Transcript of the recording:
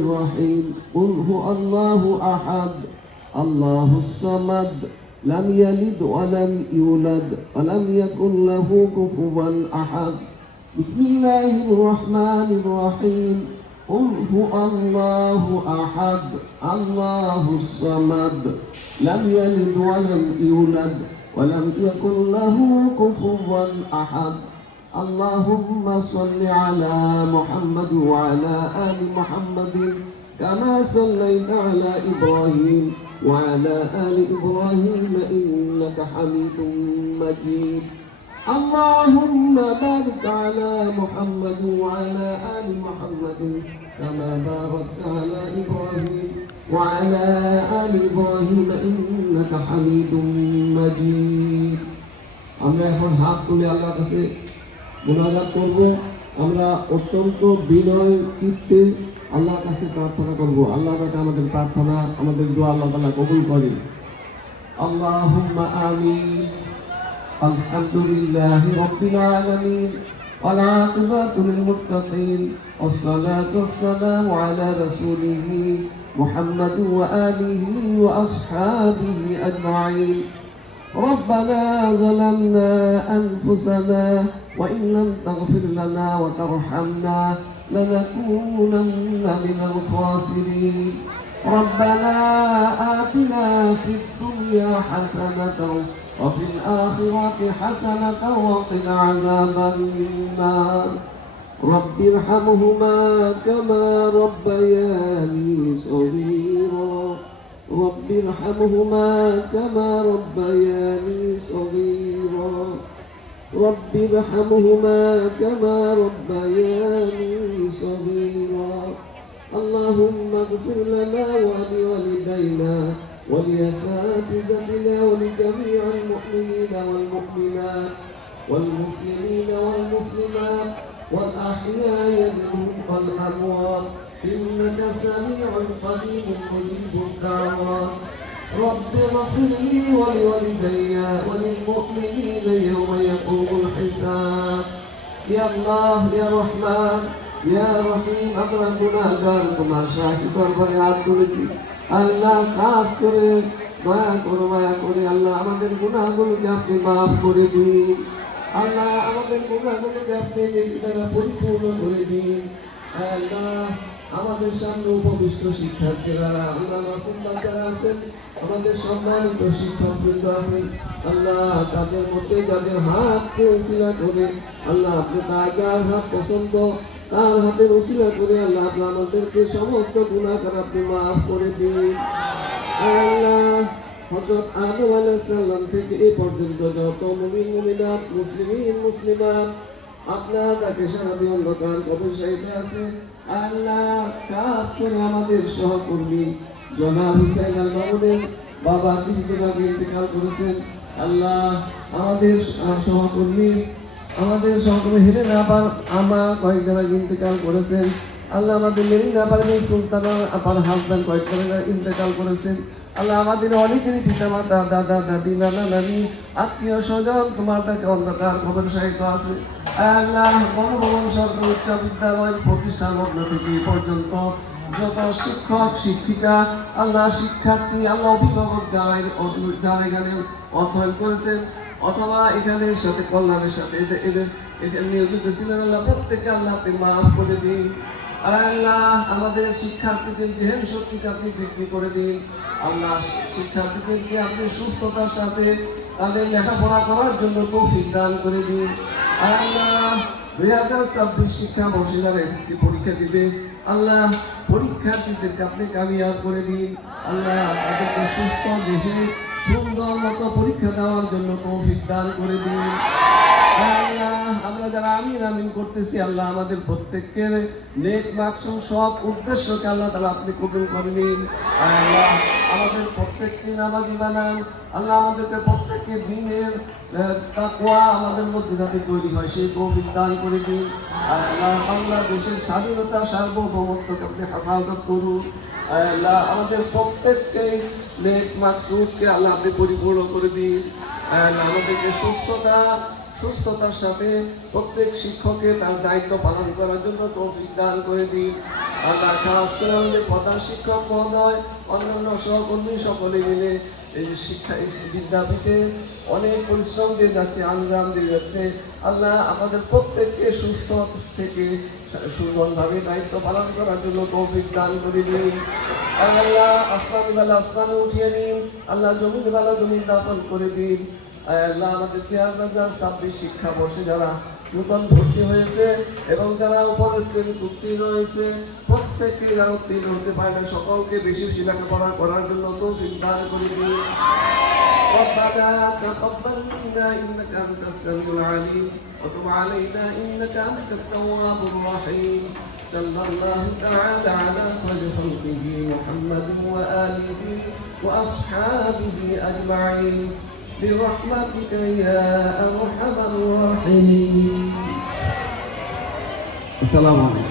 الرحيم قل هو الله أحد الله الصمد لم يلد ولم يولد ولم يكن له كفوا أحد بسم الله الرحمن الرحيم قل هو الله أحد الله الصمد لم يلد ولم يولد ولم يكن له كفوا أحد اللهم صل على محمد وعلى آل محمد كما صليت على إبراهيم وعلى آل إبراهيم إنك حميد مجيد اللهم بارك على محمد وعلى آل محمد كما باركت على إبراهيم وعلى آل إبراهيم إنك حميد مجيد আমরা এখন হাত তুলে আল্লাহর কাছে মুনাজাত করব। আমরা অত্যন্ত বিনয় চিত্তে আল্লাহর কাছে প্রার্থনা করব। আল্লাহ তাআলা আমাদের প্রার্থনা, আমাদের দোয়া আল্লাহ তাআলা কবুল করেন। আল্লাহুম্মা আমিন। আলহামদুলিল্লাহি রাব্বিল আলামিন ওয়াল আকিবাতু লিল মুত্তাকিন ওয়াসসালাতু ওয়াসসালামু আলা রাসূলিহি মুহাম্মাদ ওয়া আলিহি ওয়া আসহাবিহি আজমাইন। ربنا ظلمنا أنفسنا وإن لم تغفر لنا وترحمنا لنكونن من الخاسرين ربنا آتنا في الدنيا حسنة وفي الآخرة حسنة وقنا عذاب النار رب ارحمهما كما ربياني صغيرا رب ارحمهما كما ربياني صغيرا رب ارحمهما كما ربياني صغيرا اللهم اغفر لنا ولوالدينا ولأساتذتنا ولجميع المؤمنين والمؤمنات والمسلمين والمسلمات والأحياء منهم والأموات إنك سميع قريب مجيب الدعوات رب اغفر لي ولوالدي وللمؤمنين يوم يقوم الحساب يا الله يا رحمن يا رحيم আমরা গুনাহগার তোমার শাহী দরবারে হাত তুলেছি আল্লাহ খাস করে মায়া করে আল্লাহ আমাদের গুনাহগুলোকে আপনি মাফ করে দিন আল্লাহ আমাদের গুনাহগুলোকে আপনি নেকি দ্বারা পরিপূর্ণ করে দিন আল্লাহ আমাদের সামনে উপবিষ্ট শিক্ষার্থীরা আল্লাহ মাসুম বাচ্চারা আছেন আমাদের সম্মানিত শিক্ষকবৃন্দ আছেন আল্লাহ তাদের মধ্যে যাদের হাতকে উসিলা করে আল্লাহ আপনি তার হাত পছন্দ তার হাতের উসিলা করে আল্লাহ আপনি আমাদেরকে সমস্ত গুনাহগার আপনি মাফ করে দিন আল্লাহ হযরত আদম আলাইহিস সালাম থেকে এই পর্যন্ত যত মুমিন মুমিনাত মুসলিমিন মুসলিমাত আপনার তাকে সারাদি অন্ধকার কবর সাহিত্যে আছে আল্লাহ খাস করে আমাদের সহকর্মী জনাব হুসাইন আল মামুনের বাবা কিছুদিন আগে ইন্তেকাল করেছেন আল্লাহ আমাদের সহকর্মী হেরেন আবার আমা কয়েকজন আগে ইন্তেকাল করেছেন আল্লাহ আমাদের মেরিন আবার সুলতানা আপার হাজব্যান্ড কয়েকজন ইন্তেকাল করেছেন আল্লাহ আমাদের অনেকেরই পিতা মাতা দাদা দাদি নানা নানি আত্মীয় স্বজন তোমার কাছে অন্ধকার খবর সাহিত্য আছে আল্লাহ বঙ্গভবন সরকার উচ্চ বিদ্যালয় প্রতিষ্ঠান লগ্ন থেকে পর্যন্ত যত শিক্ষক শিক্ষিকা আল্লাহ শিক্ষার্থী আল্লাহ অভিভাবক যারা এখানে অধ্যয়ন করেছেন অথবা এখানের সাথে কল্যাণের সাথে এদের এখানে নিয়োজিত ছিলেন আল্লাহ প্রত্যেককে আল্লাহ আপনি মাফ করে দিন আল্লাহ আমাদের শিক্ষার্থীদের জেহেন শক্তিকে আপনি বৃদ্ধি করে দিন আল্লাহ শিক্ষার্থীদেরকে আপনি সুস্থতার সাথে তাদের লেখাপড়া করার জন্য তৌফিক দান করে দিন আল্লাহ 2026 শিক্ষাবর্ষে যারা এসএসসি পরীক্ষা দিবে আল্লাহ পরীক্ষার্থীদেরকে আপনি কামিয়াব করে দিন আল্লাহ তাদেরকে সুস্থ দেখে সুন্দর মতো পরীক্ষা দেওয়ার জন্য তৌফিক দান করে দিন আল্লাহ আমরা যারা আমিন আমিন করতেছি আল্লাহ আমাদের প্রত্যেকের নেক মাকসুদ সব উদ্দেশ্যকে আল্লাহ তাআলা আপনি কবুল করে নিন আল্লাহ আমাদের প্রত্যেককে নামাজি বানান আল্লাহ আমাদেরকে প্রত্যেককে দ্বীনের তাকওয়া আমাদের মধ্যে যাতে তৈরি হয় সেই তৌফিক দান করে দিন আল্লাহ বাংলাদেশের স্বাধীনতা সার্বভৌমত্বকে আপনি হেফাজত করুন আল্লাহ আমাদের প্রত্যেককে নেক মাকসুদকে আল্লাহ আপনি পরিপূর্ণ করে দিন আল্লাহ আমাদেরকে সুস্থতা সুস্থতার সাথে প্রত্যেক শিক্ষককে তার দায়িত্ব পালন করার জন্য তৌফিক দান করে দিন। আল্লাহ খাস করে আমাদের প্রধান শিক্ষক মহোদয়, অন্যান্য সহকর্মী সকলে মিলে এই যে শিক্ষা এই বিদ্যাপীঠে অনেক পরিশ্রম দিয়ে যাচ্ছে, আঞ্জাম দিয়ে যাচ্ছে। আল্লাহ আমাদের প্রত্যেককে সুস্থ থেকে সুন্দরভাবে দায়িত্ব পালন করার জন্য তৌফিক দান করে দিন। আল্লাহ আসমান বেলা আসমানে উঠিয়ে নিন, আল্লাহ জমিন বেলা জমিন দাপন করে দিন। আল্লাহ আমাদের খেয়াল রাখার 26 শিক্ষাবর্ষে যারা নূতন ভর্তি হয়েছে এবং যারা উপরের শ্রেণীতে উত্তীর্ণ হয়েছে, প্রত্যেককে যারা উত্তীর্ণ হতে পারে না সকলকে বেশি বেশি লেখাপড়া করার জন্য তৌফিক দান করে দিন। ربنا تقبل منا إنك أنت السميع العليم وتب علينا إنك أنت التواب الرحيم. صلى الله تعالى على خير خلقه محمد وآله وأصحابه أجمعين برحمتك يا أرحم الراحمين. السلام عليكم.